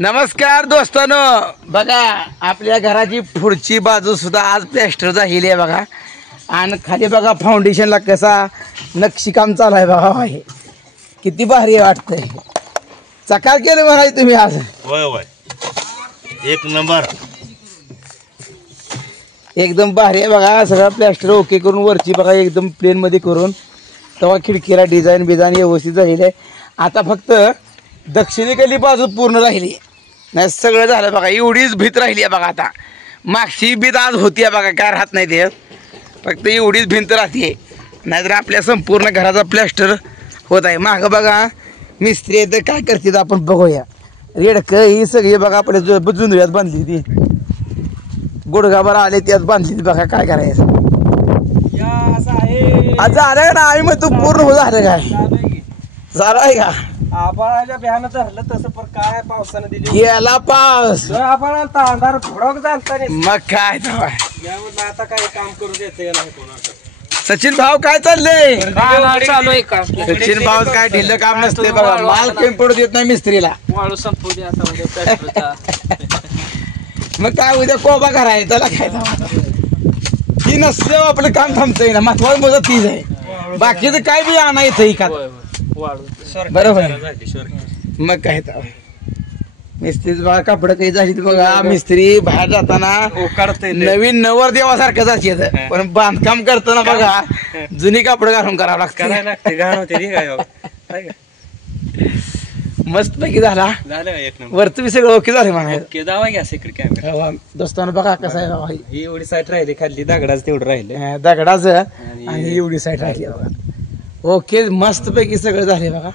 नमस्कार दोस्तांनो, बघा आपल्या घराची पुढची बाजू सुद्धा आज प्लॅस्टर झालेली आहे बघा. आणि खाली बघा फाउंडेशनला कसा नक्षीकाम चालू आहे बघा. हे किती भारी वाटतंय. चकार केलं म्हणाय तुम्ही आज. होय होय, एक नंबर, एकदम भारी आहे बघा. सगळं प्लॅस्टर ओके करून वरची बघा एकदम प्लेन मध्ये करून तेव्हा खिडकीला डिझाईन बिझाईन व्यवस्थित झालेली आहे. आता फक्त दक्षिणेकडली बाजू पूर्ण राहिली नाही, सगळं झालं बघा. एवढीच भीत राहिली आहे बघा. आता मागची भीत आज होती आहे बघा, काय राहत नाही ते, फक्त एवढीच भिंत राहते. नाहीतर आपल्या संपूर्ण घराचा प्लॅस्टर होत आहे. मागं बघा मिस्त्री तर काय करतात आपण बघूया. रेडकं ही सगळी बघा आपल्या जुंजळ्यात बांधली, ती गुडगाभर आले त्यात बांधली बघा. काय करायचं आज झालं ना आई, मग तू पूर्ण हो झालं काय झालं आहे का? आबाळाच्या बिहानं धरलं तसं, पण काय पावसानं दिली गेला पाऊस. आबाळाला अंधार भडक झालता रे. मग काय यावर आता काय काम करू देते नाही कोणाचं. सचिन भाऊ काय चाललंय? चालू आहे का सचिन भाऊ काय ढिल्लं काम नसते बघा. माल कमी पडू देत नाही मिस्त्रीला. वाळू संपू दे आता उद्या. मग काय उद्या कोबा करायचा त्याला काय ती नसते आपलं काम थांबतंय ना. महत्वाची मदत तीच आहे, बाकीचं काय बी आणा येतं का बरोबर. मग काय तर मिस्त्रीच बघा कपडे काही झाली बघा. मिस्त्री बाहेर जाताना नवीन नवर देवासारखं जायचं, पण बांधकाम करताना बघा जुनी कपडे घालून करावं लागतं. मस्त पैकी झाला वर तुम्ही सगळं ओके झाले म्हणायचं. दोस्तांना बघा कसं आहे बघा. ही एवढी साईड राहिली खाली दगडाच तेवढं राहिले, दगडाचं आणि एवढी साईड राहिली बघा. ओके मस्त पैकी सगळं झाले बघा.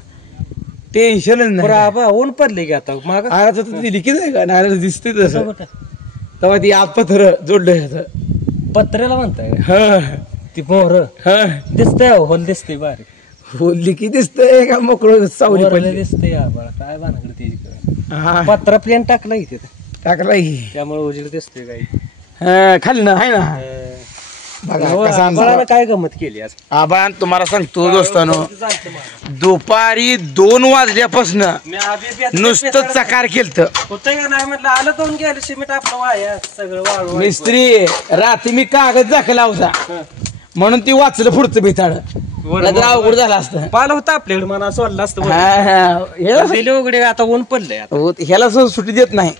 टेन्शनच नाही. ऊन पडले की आता माग दिली की नाही का नाही दिसते तसं. तेव्हा ती आत पत्र जोडलं पत्र्याला म्हणताय ती मोहर दिसतंय, होल दिसते बारीक. बोलली की दिसतंय का मोकळं सावली पडली दिसतंय. काय बांधकडे त्याची पत्रा प्लेन टाकला इथे टाकला की त्यामुळे उजेड दिसतोय काही खाली ना आहे ना. बघा काय गमत केली आज आबा. तुम्हाला सांगतो दोस्तानो, दुपारी 2 वाजल्यापासून नुसतं चकार केलतं. होतंय का नाही म्हटलं, आलं दोन गेलं सिमेंट आपलं वाया सगळं वाळू. मिस्त्री रात्री मी कागद दाखला होता म्हणून ती वाचलं पुढचं भिताळ, अवघड झालं असतं. पाला होतं आपल्याकडे मना सोडलं असतं. उघडे आता ऊन पडलंय, ह्याला सुट्टी देत नाही.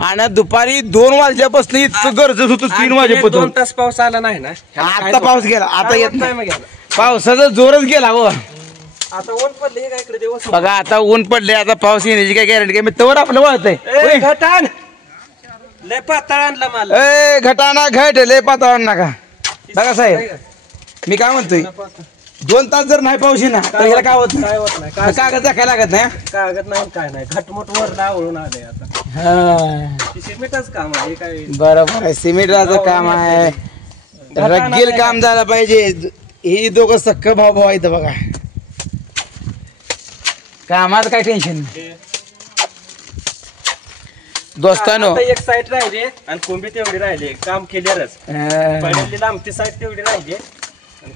आणि दुपारी 2 वाजल्यापासून इतकं गरजत होतं 3 वाजेपर्यंत. 2 तास पाऊस आला नाही ना. आता पाऊस गेला, आता येत नाही. पावसाचा जोरच गेला हो. आता ऊन पडले काय इकडे दिवस बघा. आता ऊन पडले, आता पाऊस येण्याची काय गॅरंटी काय? मी तवर आपलं वळतंय. घटान लय पातळ आणला मला. घटाना घट लय पातळ नका. बघा साहेब मी काय म्हणतोय, 2 तास जर नाही पाऊस ना तर ह्याला काय होत नाही. कागद दाखायला लागत नाही. कागद नाही काय नाही, घटमुट वर आवळून आले. आता सिमेंटच काम आहे काय. बरोबर आहे, सिमेंटचं काम आहे. रगेल काम झालं पाहिजे. ही दोघं सख्ख भाऊ भाऊ आहेत बघा. कामात काय टेन्शन नाही दोस्तानो. एक साईड राहिली आणि कोंबी तेवढी राहिली, काम केल्यावरच पडलेली लांबती साईड तेवढी राहिली.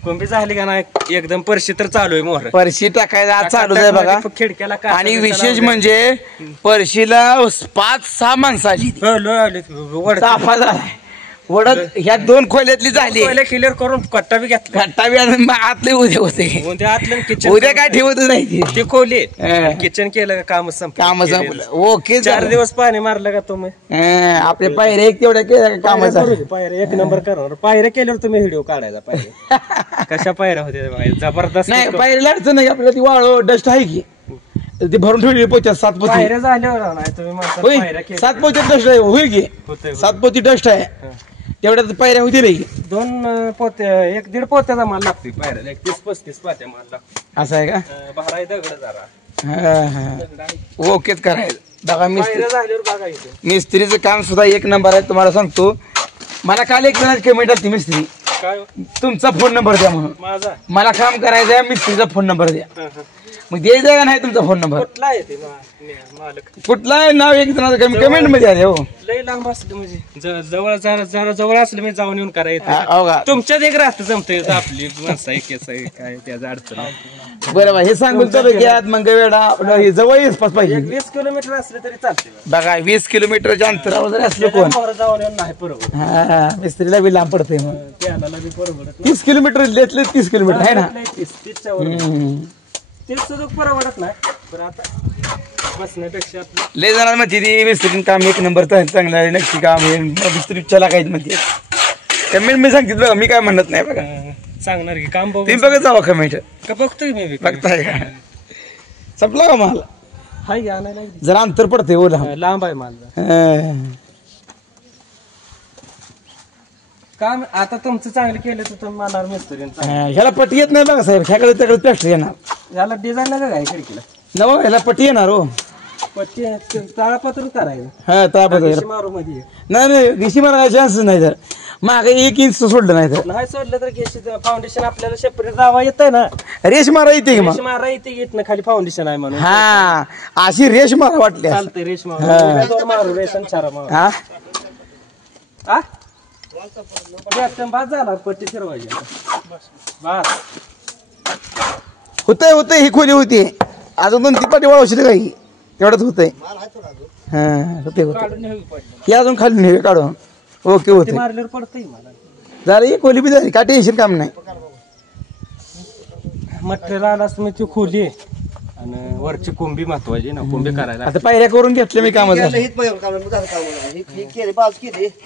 कोंबी झाली का नाही एकदम परशी तर चालू आहे. मोहर परशी टाकायला आज चालू आहे बघा खिडक्याला. आणि विशेष म्हणजे परशीला 5-6 माणसाची ताफा झालाय. वडत ह्या 2 खोल्यातली झाली. क्लिअर करून कट्टा बी घेतला. कट्टा बी आतले उद्या होते. उद्या काय ठेवत नाही ते खोली. किचन केलं का काम संपलं. ओके 4 दिवस पाणी मारलं का तुम्ही? आपल्या पायऱ्या एक तेवढ्या केल्या कामाचा. पायऱ्या 1 नंबर करणार. पायऱ्या केल्यावर तुम्ही व्हिडिओ काढायचा. पायऱ्या कशा पायऱ्या होत्या जबरदस्त. नाही पायऱ्या अडचण नाही आपल्याला. ती वाळ डस्ट आहे की ती भरून ठेवली पोत्यात. 7 पोती पायऱ्या झाल्यावर नाही तुम्ही 7 पोत्यात डस्ट आहे. होईल की 7 पोती डस्ट आहे तेवढ्यात पायऱ्या होती रे. 2 पोत्या 1-1.5 पोत्याचा माल लागतोय पायऱ्याला. 30-35 पात्या माल लागतो. असं आहे का? भाराय दगड जरा ओकेच करायचं बघा. मिस्त्रीचं काम सुद्धा 1 नंबर आहे. तुम्हाला सांगतो, मला काल एक जणांची कमेंट आली मिस्त्री तुमचा फोन नंबर द्या म्हणून. माझा मला काम करायचं आहे, मिस्त्रीचा फोन नंबर द्या. मग द्यायचा का नाही तुमचा फोन नंबर? कुठला आहे ते मालक? कुठला आहे नाव एक जणांचं कमेंट मध्ये आले. हो लय लांब असलं म्हणजे जवळ जरा जवळ असलं मी जाऊन येऊन करायचं. तुमच्याच एक राहत जमतंय आपली माणसं एक काय त्याचं अडचण. बरोबर. हे सांगून तालुक्यात मंगळवेढा आपलं हे जवळच पास पाहिजे. 20 किलोमीटर असले तरी चालते बघा 20 किलोमीटरच्या अंतरावर जर असलं कोण जाऊन नाही बरोबर. हा मिस्त्रीला बी लांब पडतंय मग. त्याला बी बरोबर 30 किलोमीटर लेतले 30 किलोमीटर आहे ना. 30 सुद्धा परवडत नाही. पण आता बसण्यापेक्षा लय जणांना म्हणते ती मिस्त्री काम एक नंबर चांगलं आहे नक्की काम हे मिस्त्री चला काहीच म्हणते. कमेंट मी सांगते बघा मी काय म्हणत नाही बघा. सांगणार की काम बघू तुम्ही बघत जावा कमेंट. का बघतोय मी बघताय का संपला का माल. हाय आणायला जरा अंतर पडते ओला लांब आहे माल. काम आता तुमचं चांगलं केलं तर तुम्ही मानणार मिस्त्रींचा. ह्याला पटी येत नाही बघा साहेब. ह्याकडे त्याकडे प्लॅस्टर येणार. याला डिझाईन नाही काय खिडकीला नव ह्याला पटी येणार हो. पट्टी ताळापत्र करायचं. हा तापत्र मारू मध्ये नाही घिशी मारायला चान्स नाही. तर मागे 1 इंच सोडलं नाही तर नाही सोडलं तर घेशी फाउंडेशन आपल्याला सेपरेट जावा येत आहे ना. रेश मारा येते मग. रेश मारा येते येत ना खाली फाउंडेशन आहे म्हणून. हा अशी रेश मारा वाटली चालतंय रेश मारू मारू रेशन चारा मारू. हा बाद झाला पट्टी फिरवायची बस. होतंय ही खोली होती अजून 2-3 पाटी वाळवशी काही तेवढंच होतंय. हा होते हे अजून खाली नेवे काढून. ओके होते मारल्यावर पडतंय मला. झालं ही खोली बी झाली काय टेन्शन काम नाही. मटेरियल आला असं मी ती खोली आणि वरची कोंबी महत्वाची ना. कोंबी करायला आता पायऱ्या करून घेतल्या मी कामाचं.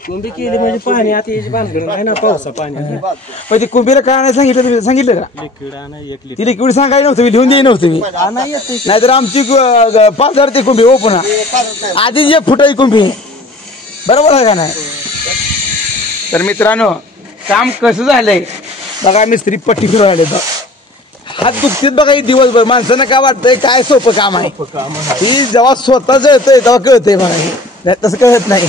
कोंबी केली म्हणजे पाणी आता याची भानगड नाही ना. पावसा पाणी पण ती कुंभीला काय नाही सांगितलं का. लिक्विड आणा 1 लिटर. ती लिक्विड सांगायला नव्हतं मी लिहून द्याय नव्हतं मी. नाही येते नाहीतर आमची 5,000 ती कुंभी हो पुन्हा आधीच 1 फुटाची कुंभी बरोबर आहे का नाही. तर मित्रांनो काम कसं झालंय बघा. मिस्त्री पट्टी फिरवायला बघ. हात दुखतीत बघा ही दिवसभर. माणसांना काय वाटतंय काय सोपं काम आहे. ही जेव्हा स्वतः जळतंय तेव्हा कळतंय बघा. हे तसं कळत नाही.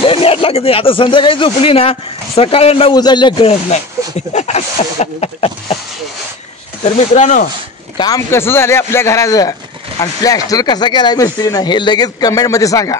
लय नेट लागते. आता संध्याकाळी झोपली ना सकाळी उजाडल्या कळत नाही. तर मित्रांनो काम कसं झालंय आपल्या घराचं आणि प्लॅस्टर कसा केलाय मिस्त्रीनं हे लगेच कमेंट मध्ये सांगा.